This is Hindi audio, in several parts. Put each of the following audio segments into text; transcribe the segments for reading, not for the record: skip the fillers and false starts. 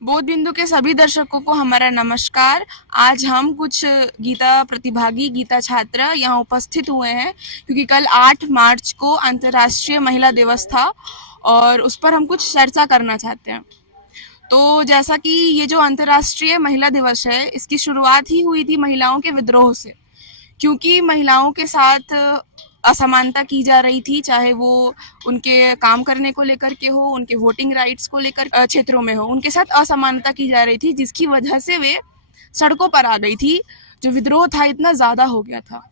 बोध बिंदु के सभी दर्शकों को हमारा नमस्कार। आज हम कुछ गीता प्रतिभागी, गीता छात्र यहाँ उपस्थित हुए हैं क्योंकि कल 8 मार्च को अंतर्राष्ट्रीय महिला दिवस था और उस पर हम कुछ चर्चा करना चाहते हैं। तो जैसा कि ये जो अंतर्राष्ट्रीय महिला दिवस है, इसकी शुरुआत ही हुई थी महिलाओं के विद्रोह से, क्योंकि महिलाओं के साथ असमानता की जा रही थी, चाहे वो उनके काम करने को लेकर के हो, उनके वोटिंग राइट्स को लेकर क्षेत्रों में हो, उनके साथ असमानता की जा रही थी, जिसकी वजह से वे सड़कों पर आ गई थी। जो विद्रोह था इतना ज़्यादा हो गया था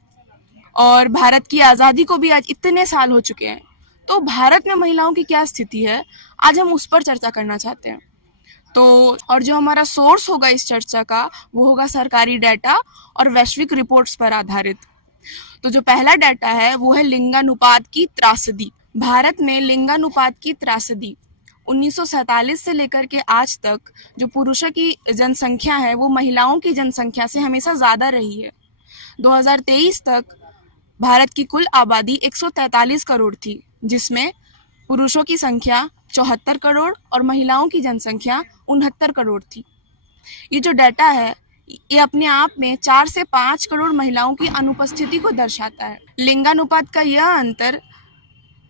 और भारत की आज़ादी को भी आज इतने साल हो चुके हैं। तो भारत में महिलाओं की क्या स्थिति है, आज हम उस पर चर्चा करना चाहते हैं। तो और जो हमारा सोर्स होगा इस चर्चा का, वो होगा सरकारी डाटा और वैश्विक रिपोर्ट्स पर आधारित। तो जो पहला डाटा है वो है लिंगानुपात की त्रासदी। भारत में लिंगानुपात की त्रासदी 1947 से लेकर के आज तक जो पुरुषों की जनसंख्या है वो महिलाओं की जनसंख्या से हमेशा ज़्यादा रही है। 2023 तक भारत की कुल आबादी 143 करोड़ थी, जिसमें पुरुषों की संख्या 74 करोड़ और महिलाओं की जनसंख्या 69 करोड़ थी। ये जो डाटा है ये अपने आप में 4 से 5 करोड़ महिलाओं की अनुपस्थिति को दर्शाता है। लिंगानुपात का यह अंतर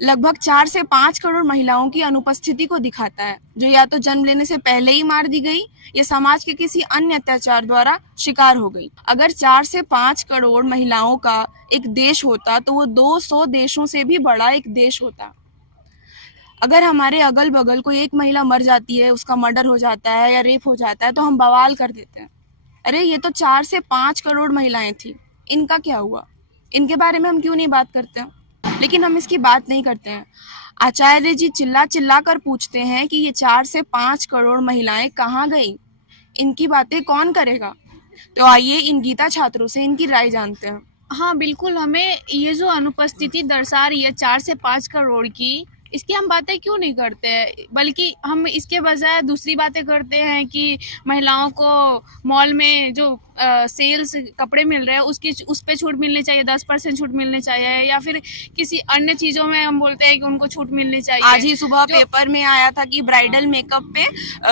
लगभग 4 से 5 करोड़ महिलाओं की अनुपस्थिति को दिखाता है, जो या तो जन्म लेने से पहले ही मार दी गई या समाज के किसी अन्य अत्याचार द्वारा शिकार हो गई। अगर 4 से 5 करोड़ महिलाओं का एक देश होता तो वो 200 देशों से भी बड़ा एक देश होता। अगर हमारे अगल बगल कोई एक महिला मर जाती है, उसका मर्डर हो जाता है या रेप हो जाता है, तो हम बवाल कर देते हैं, अरे ये तो 4 से 5 करोड़ महिलाएं थी, इनका क्या हुआ, इनके बारे में हम क्यों नहीं बात करते हैं? लेकिन हम इसकी बात नहीं करते हैं। आचार्य जी चिल्ला चिल्ला कर पूछते हैं कि ये 4 से 5 करोड़ महिलाएं कहाँ गई, इनकी बातें कौन करेगा? तो आइए इन गीता छात्रों से इनकी राय जानते हैं। हाँ बिल्कुल, हमें ये जो अनुपस्थिति दर्शा रही है 4 से 5 करोड़ की, इसकी हम बातें क्यों नहीं करते हैं, बल्कि हम इसके बजाय दूसरी बातें करते हैं कि महिलाओं को मॉल में जो सेल्स कपड़े मिल रहे हैं उस पे छूट मिलनी चाहिए, 10% छूट मिलनी चाहिए, या फिर किसी अन्य चीज़ों में हम बोलते हैं कि उनको छूट मिलनी चाहिए। आज ही सुबह पेपर में आया था कि ब्राइडल मेकअप पे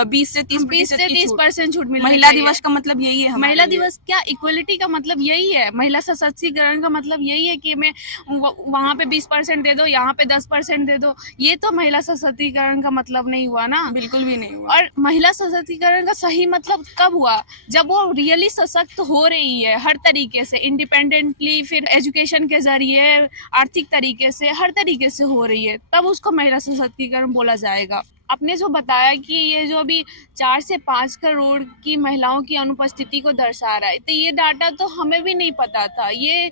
20 से 30% छूट मिलनी महिला चाहिए। दिवस का मतलब यही है। महिला दिवस क्या, इक्वलिटी का मतलब यही है, महिला सशक्तिकरण का मतलब यही है कि मैं वहाँ पे 20% दे दो, यहाँ पे 10% दे दो। ये तो महिला सशक्तिकरण का मतलब नहीं हुआ ना, बिल्कुल भी नहीं हुआ। और महिला सशक्तिकरण का सही मतलब कब हुआ, जब वो रियली सशक्त हो रही है हर तरीके से, इंडिपेंडेंटली, फिर एजुकेशन के जरिए, आर्थिक तरीके से, हर तरीके से हो रही है, तब उसको महिला सशक्तिकरण बोला जाएगा। आपने जो बताया कि ये जो अभी 4 से 5 करोड़ की महिलाओं की अनुपस्थिति को दर्शा रहा है, तो ये डाटा तो हमें भी नहीं पता था। ये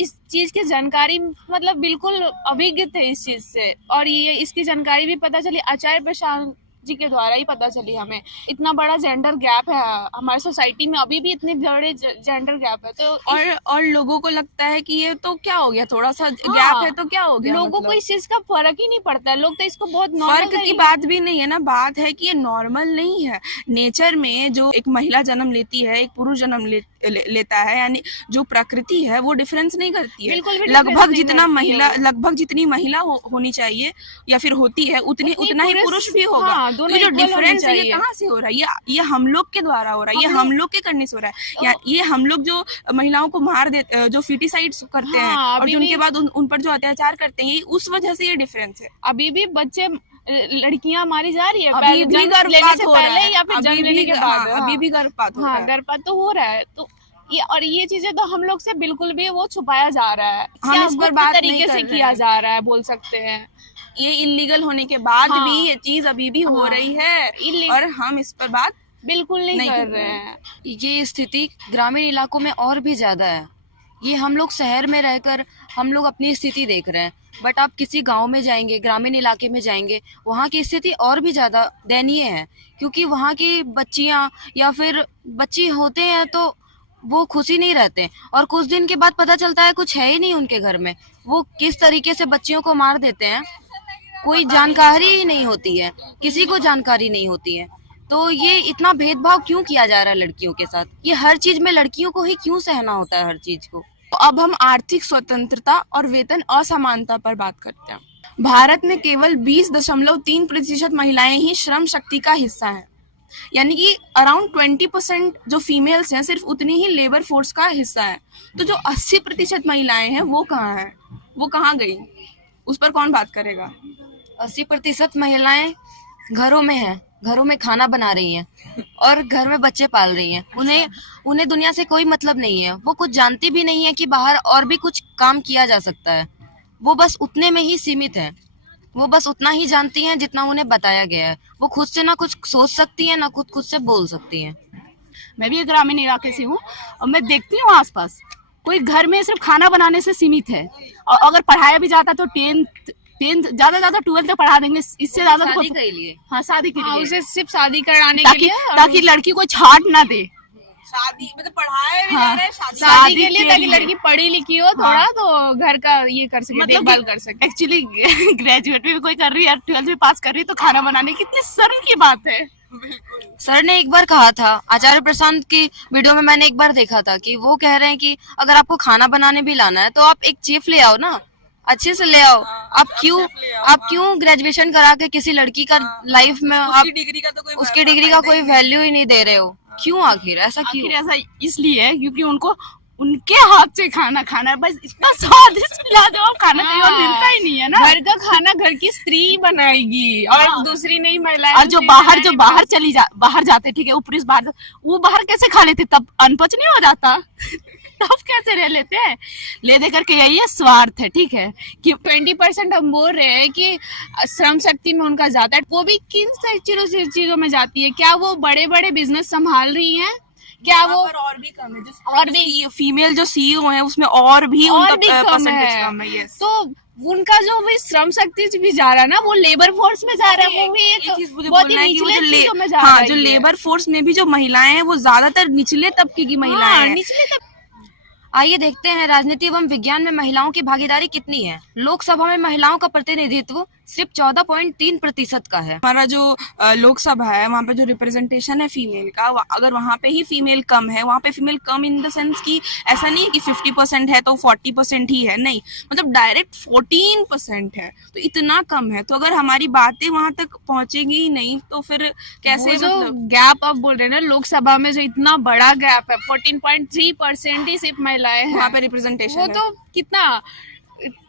इस चीज़ की जानकारी मतलब बिल्कुल अभिज्ञ थे इस चीज़ से, और ये इसकी जानकारी भी पता चली आचार्य प्रसाद जी के द्वारा ही पता चली हमें। इतना बड़ा जेंडर गैप है हमारी सोसाइटी में, अभी भी इतने बड़े जेंडर गैप है। तो और लोगों को लगता है कि ये तो क्या हो गया, थोड़ा सा गैप है तो क्या हो गया, लोगों को इस चीज का फर्क ही नहीं पड़ता है, लोग तो इसको बहुत नॉर्मल। फर्क की बात भी नहीं है ना, बात है कि ये नॉर्मल नहीं है। नेचर में जो एक महिला जन्म लेती है, एक पुरुष जन्म लेता है, यानी जो प्रकृति है वो डिफरेंस नहीं करती है। लगभग जितनी महिला होनी चाहिए या फिर होती है उतना ही पुरुष भी होगा। हाँ, तो जो डिफरेंस है ये कहाँ से हो रहा है? ये हम लोग के द्वारा हो रहा है, ये हम लोग के करने से हो रहा है। ये हम लोग जो महिलाओं को मार देते, जो फिटिसाइड्स करते हैं और जो उनके बाद उन पर जो अत्याचार करते हैं, उस वजह से ये डिफरेंस है। अभी भी बच्चे, लड़कियां मारी जा रही है, अभी भी गर्भपात हो रहा है, या फिर जन्म लेने के बाद। अभी भी गर्भपात हो रहा है। गर्भपात तो हो रहा है। तो ये चीजें तो हम लोग से बिल्कुल भी वो छुपाया जा रहा है, हम इस पर बात तरीके से किया जा रहा है, बोल सकते हैं। ये इलीगल होने के बाद भी ये चीज अभी भी हो रही है और हम इस पर बात बिल्कुल नहीं कर रहे हैं। ये स्थिति ग्रामीण इलाकों में और भी ज्यादा है। ये हम लोग शहर में रहकर हम लोग अपनी स्थिति देख रहे हैं, बट आप किसी गांव में जाएंगे, ग्रामीण इलाके में जाएंगे, वहाँ की स्थिति और भी ज़्यादा दयनीय है, क्योंकि वहाँ की बच्चियाँ या फिर बच्ची होते हैं तो वो खुशी नहीं रहते, और कुछ दिन के बाद पता चलता है कुछ है ही नहीं उनके घर में। वो किस तरीके से बच्चियों को मार देते हैं, कोई जानकारी ही नहीं होती है, किसी को जानकारी नहीं होती है। तो ये इतना भेदभाव क्यों किया जा रहा है लड़कियों के साथ? ये हर चीज में लड़कियों को ही क्यों सहना होता है हर चीज को? तो अब हम आर्थिक स्वतंत्रता और वेतन असमानता पर बात करते हैं। भारत में केवल 20.3% महिलाएं ही श्रम शक्ति का हिस्सा हैं। यानी कि अराउंड 20% जो फीमेल्स हैं सिर्फ उतनी ही लेबर फोर्स का हिस्सा है। तो जो 80% महिलाएं हैं वो कहाँ हैं, वो कहाँ गई, उस पर कौन बात करेगा? 80% महिलाएं घरों में हैं, घरों में खाना बना रही हैं और घर में बच्चे पाल रही हैं। उन्हें दुनिया से कोई मतलब नहीं है। वो कुछ जानती भी नहीं है कि बाहर और भी कुछ काम किया जा सकता है। वो बस उतने में ही सीमित है। वो बस उतना ही जानती हैं जितना उन्हें बताया गया है। वो खुद से ना कुछ सोच सकती हैं, ना खुद से बोल सकती हैं। मैं भी एक ग्रामीण इलाके से हूँ और मैं देखती हूँ आसपास कोई घर में सिर्फ खाना बनाने से सीमित है, और अगर पढ़ाया भी जाता तो टेंथ ज्यादा 12th तक पढ़ा देंगे, इससे ज्यादा शादी के लिए। हाँ, शादी के लिए, उसे सिर्फ शादी कराने के ताकि लिए, ताकि लड़की को छाट ना दे। शादी मतलब पढ़ाया भी हाँ, जा रहा है, शादी शादी के लिए, के ताकि लिए। लड़की पढ़ी लिखी हो थोड़ा, तो घर का ये कर सके, देखभाल कर सके। एक्चुअली ग्रेजुएट भी कोई कर रही है, 12th में पास कर रही है, तो खाना बनाने की कितनी शर्म की बात है। सर ने एक बार कहा था, आचार्य प्रशांत की वीडियो में मैंने एक बार देखा था कि वो कह रहे हैं कि अगर आपको खाना बनाने भी लाना है तो आप एक चीफ ले आओ ना, अच्छे से ले आओ। आप क्यों ग्रेजुएशन करा के किसी लड़की का लाइफ में आप उसकी डिग्री का तो कोई उसकी डिग्री का कोई वैल्यू ही नहीं दे रहे हो? क्यों आखिर ऐसा क्यों? आखिर ऐसा इसलिए है क्योंकि उनको उनके हाथ से खाना खाना है, बस इतना स्वादिष्ट लाजवाब खाना कहीं और मिलता ही नहीं है ना। घर का खाना घर की स्त्री बनाएगी और दूसरी नहीं महिलाएं। और जो बाहर बाहर जाते, ठीक है, ऊपरी बाहर, वो बाहर कैसे खा लेते, तब अनपच नहीं हो जाता तब कैसे रह लेते हैं? ले दे करके यही है, स्वार्थ है, ठीक है, कि 20% हम बोल रहे हैं कि श्रम शक्ति में उनका जाता है, वो भी किन चीजों में जाती है? क्या वो बड़े बड़े बिजनेस संभाल रही हैं? क्या वो और भी कम है, और भी फीमेल जो सीईओ हैं उसमें और भी उनका कम परसेंटेज है। कम है। यस, तो उनका जो भी श्रम शक्ति भी जा रहा है ना, वो लेबर फोर्स में जा रहा है, वो भी एक चीज मुझे बहुत बोलना ही है कि वो निचले जो चीजों में जा रहा हाँ है जो ये। लेबर फोर्स में भी जो महिलाएं हैं वो ज्यादातर निचले तबके की महिलाएं हाँ, हैं। निचले आइए देखते हैं राजनीति एवं विज्ञान में महिलाओं की भागीदारी कितनी है। लोकसभा में महिलाओं का प्रतिनिधित्व सिर्फ 14.3% का है। हमारा जो लोकसभा है वहाँ पे जो रिप्रेजेंटेशन है फीमेल का, अगर वहाँ पे ही फीमेल कम है, वहाँ पे female come in the sense कि ऐसा नहीं है कि 50% है तो 40% ही है, नहीं, मतलब डायरेक्ट 14% है, तो इतना कम है। तो अगर हमारी बातें वहाँ तक पहुँचेगी ही नहीं तो फिर कैसे? वो जो मतलब गैप आप बोल रहे हैं ना, लोकसभा में जो इतना बड़ा गैप है, 14.3% ही सिर्फ महिलाएं हैं वहाँ पे रिप्रेजेंटेशन वो तो कितना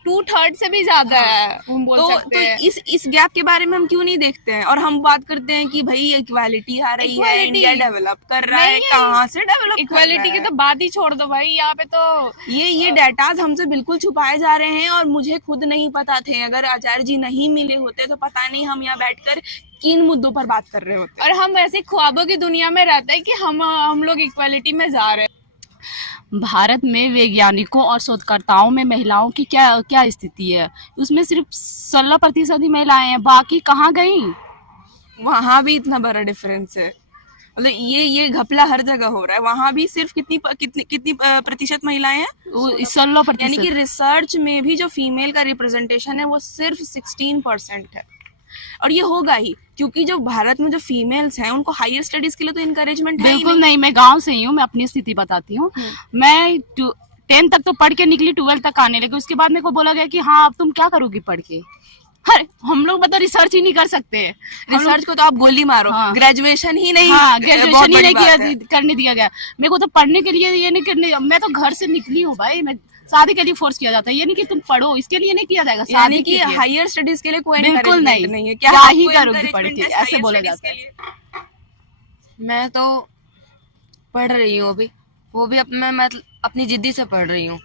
2/3 से भी ज्यादा है, हम बोल सकते हैं। इस गैप के बारे में हम क्यों नहीं देखते हैं? और हम बात करते हैं कि भाई इक्वालिटी आ रही है, Equality इंडिया डेवलप कर रहा है, नहीं, कहाँ से डेवलप इक्वालिटी की तो बात ही छोड़ दो भाई, यहाँ पे तो ये डाटाज हमसे बिल्कुल छुपाए जा रहे हैं और मुझे खुद नहीं पता थे। अगर आचार्य जी नहीं मिले होते तो पता नहीं हम यहाँ बैठकर किन मुद्दों पर बात कर रहे होते। और हम ऐसे ख्वाबों की दुनिया में रहते हैं कि हम लोग इक्वालिटी में जा रहे हैं। भारत में वैज्ञानिकों और शोधकर्ताओं में महिलाओं की क्या स्थिति है? उसमें सिर्फ 16% ही महिलाएं हैं, बाकी कहाँ गई? वहां भी इतना बड़ा डिफरेंस है, मतलब ये घपला हर जगह हो रहा है। वहां भी सिर्फ कितनी प्रतिशत महिलाएं हैं? 16%। यानी कि रिसर्च में भी जो फीमेल का रिप्रेजेंटेशन है वो सिर्फ 16% है। और ये होगा ही क्योंकि जो भारत में जो फीमेल्स हैं उनको हायर स्टडीज के लिए तो इनकरेजमेंट है ही बिल्कुल नहीं। मैं गांव से ही हूँ, मैं अपनी स्थिति बताती हूँ। मैं 10th तक तो पढ़ के निकली, 12th तक आने लगी, उसके बाद मेरे को बोला गया कि हाँ अब तुम क्या करोगी पढ़ के। अरे हम लोग मतलब रिसर्च ही नहीं कर सकते। रिसर्च को तो आप गोली मारो, हाँ। ग्रेजुएशन ही नहीं, हाँ, बहुत ग्रेजुएशन ही बड़ी नहीं बात है। करने दिया गया मेरे को। तो पढ़ने के लिए ये नहीं करने, मैं तो घर से निकली हूँ भाई। मैं शादी के लिए फोर्स किया जाता है, ये नहीं कि तुम पढ़ो, इसके लिए नहीं किया जाएगा। यानी शादी कि हायर स्टडीज के लिए कोई बिल्कुल encouragement नहीं है। क्या ही आपको करोगी पढ़ encouragement के, है ऐसे higher बोला studies जाता के है। लिए? मैं तो पढ़ रही हूँ अभी, वो भी मैं अपनी जिद्दी से पढ़ रही हूँ।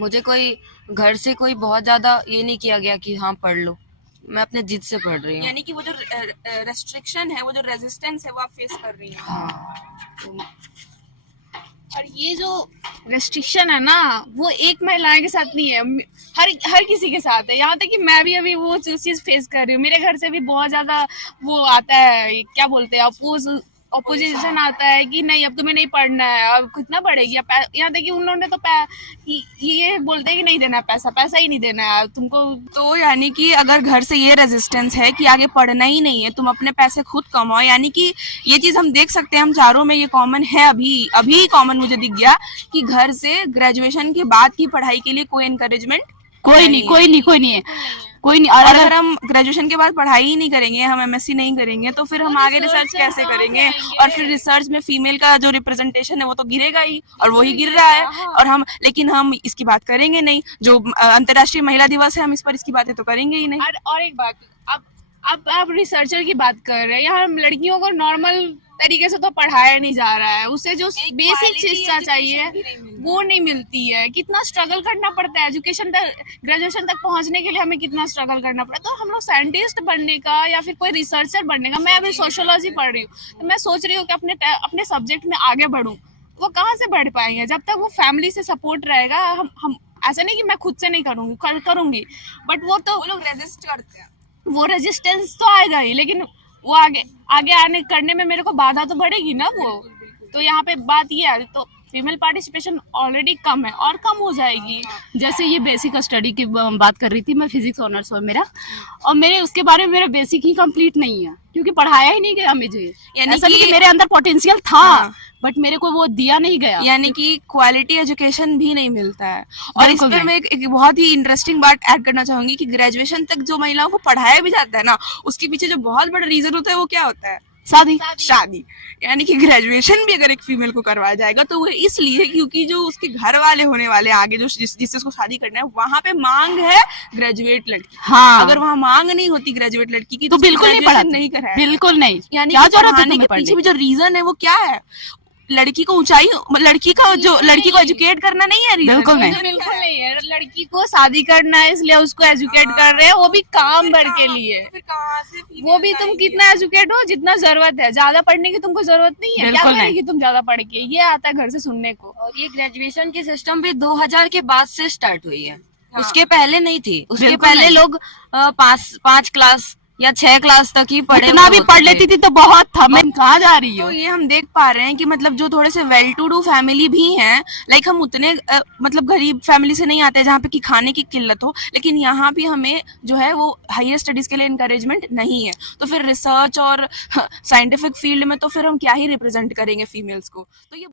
मुझे कोई घर से कोई बहुत ज्यादा ये नहीं किया गया कि हाँ पढ़ लो, मैं अपने जिद से पढ़ रही हूँ। यानी कि वो जो रेस्ट्रिक्शन है, वो जो रेजिस्टेंस है वो आप फेस कर रही हैं। हाँ। और ये जो रेस्ट्रिक्शन है ना, वो एक महिला के साथ नहीं है, हर किसी के साथ है। यहाँ तक कि मैं भी अभी वो चीज फेस कर रही हूँ। मेरे घर से भी बहुत ज्यादा वो आता है, क्या बोलते हैं, अपोजिशन आता है कि नहीं अब तुम्हें नहीं पढ़ना है, अब कितना पढ़ेगी। यहाँ तक कि उन लोगों ने तो ये बोलते हैं कि नहीं देना है पैसा ही नहीं देना है तुमको। तो यानी कि अगर घर से ये रेजिस्टेंस है कि आगे पढ़ना ही नहीं है, तुम अपने पैसे खुद कमाओ, यानी कि ये चीज हम देख सकते हैं, हम चारों में ये कॉमन है। अभी कॉमन मुझे दिख गया कि घर से ग्रेजुएशन के बाद की पढ़ाई के लिए कोई एनकरेजमेंट कोई नहीं है। कोई नहीं। और और अगर हम ग्रेजुएशन के बाद पढ़ाई ही नहीं करेंगे, हम एमएससी नहीं करेंगे, तो फिर हम आगे रिसर्च कैसे करेंगे? और फिर रिसर्च में फीमेल का जो रिप्रेजेंटेशन है वो तो गिरेगा ही, और वही गिर रहा है। और हम लेकिन हम इसकी बात करेंगे नहीं। जो अंतर्राष्ट्रीय महिला दिवस है, हम इस पर इसकी बातें तो करेंगे ही नहीं। और एक बात, अब आप रिसर्चर की बात कर रहे हैं, यहाँ लड़कियों को नॉर्मल तरीके से तो पढ़ाया नहीं जा रहा है। उसे जो बेसिक शिक्षा चाहिए वो नहीं मिलती है। कितना स्ट्रगल करना पड़ता है एजुकेशन तक, ग्रेजुएशन तक पहुंचने के लिए हमें कितना स्ट्रगल करना पड़ता है। तो हम लोग साइंटिस्ट बनने का या फिर कोई रिसर्चर बनने का, मैं अभी सोशियोलॉजी पढ़ रही हूँ, तो मैं सोच रही हूँ कि अपने सब्जेक्ट में आगे बढ़ूँ। वो कहाँ से बढ़ पाएंगे जब तक वो फैमिली से सपोर्ट रहेगा। हम ऐसा नहीं कि मैं खुद से नहीं करूँगी, बट वो तो लोग रेजिस्ट करते हैं। वो रेजिस्टेंस तो आएगा ही, लेकिन वो आगे आने करने में मेरे को बाधा तो बढ़ेगी ना वो। तो यहाँ पे बात ये है, तो फीमेल पार्टिसिपेशन ऑलरेडी कम है और कम हो जाएगी। जैसे ये बेसिक स्टडी की बात कर रही थी, मैं फिजिक्स ऑनर्स हूँ मेरा, और मेरे उसके बारे में मेरा बेसिक ही कंप्लीट नहीं है, क्योंकि पढ़ाया ही नहीं गया मुझे। ऐसा नहीं कि मेरे अंदर पोटेंशियल था, बट मेरे को वो दिया नहीं गया। यानी कि क्वालिटी एजुकेशन भी नहीं मिलता है। और इस पर मैं एक बहुत ही इंटरेस्टिंग बात ऐड करना चाहूंगी कि ग्रेजुएशन तक जो महिलाओं को पढ़ाया भी जाता है ना, उसके पीछे जो बहुत बड़ा रीजन होता है वो क्या होता है? शादी। यानी कि ग्रेजुएशन भी अगर एक फीमेल को करवाया जाएगा तो वो इसलिए क्योंकि जो उसके घर वाले होने वाले आगे जो जिससे उसको शादी करना है, वहां पे मांग है ग्रेजुएट लड़की। हाँ, अगर वहाँ मांग नहीं होती ग्रेजुएट लड़की की तो बिल्कुल नहीं पढ़ाती, नहीं कराया, बिल्कुल नहीं। यानी क्या कि जरूरत है पढ़ाने के पीछे भी जो रीजन है वो क्या है? लड़की को ऊंचाई, लड़की को एजुकेट करना नहीं है रीजन। बिल्कुल नहीं, बिल्कुल नहीं है। लड़की को शादी करना है इसलिए उसको एजुकेट कर रहे हैं, वो भी काम भर के लिए। फिर कहाँ से वो भी तुम कितना एजुकेट हो जितना जरूरत है, ज्यादा पढ़ने की तुमको जरूरत नहीं है। क्या करेगी तुम ज्यादा पढ़ के? ये आता है घर से सुनने को। और ये ग्रेजुएशन की सिस्टम भी 2000 के बाद से स्टार्ट हुई है। उसके पहले नहीं थी। उसके पहले लोग 5 क्लास या 6 क्लास तक ही पढ़े। इतना भी पढ़ लेती थी तो बहुत था। मैं कहाँ जा रही तो हूँ? ये हम देख पा रहे हैं कि मतलब जो थोड़े से वेल टू डू फैमिली भी हैं, लाइक हम उतने मतलब गरीब फैमिली से नहीं आते जहाँ पे कि खाने की किल्लत हो, लेकिन यहाँ भी हमें जो है वो हायर स्टडीज के लिए इनकरेजमेंट नहीं है। तो फिर रिसर्च और साइंटिफिक फील्ड में तो फिर हम क्या ही रिप्रेजेंट करेंगे फीमेल्स को? तो ये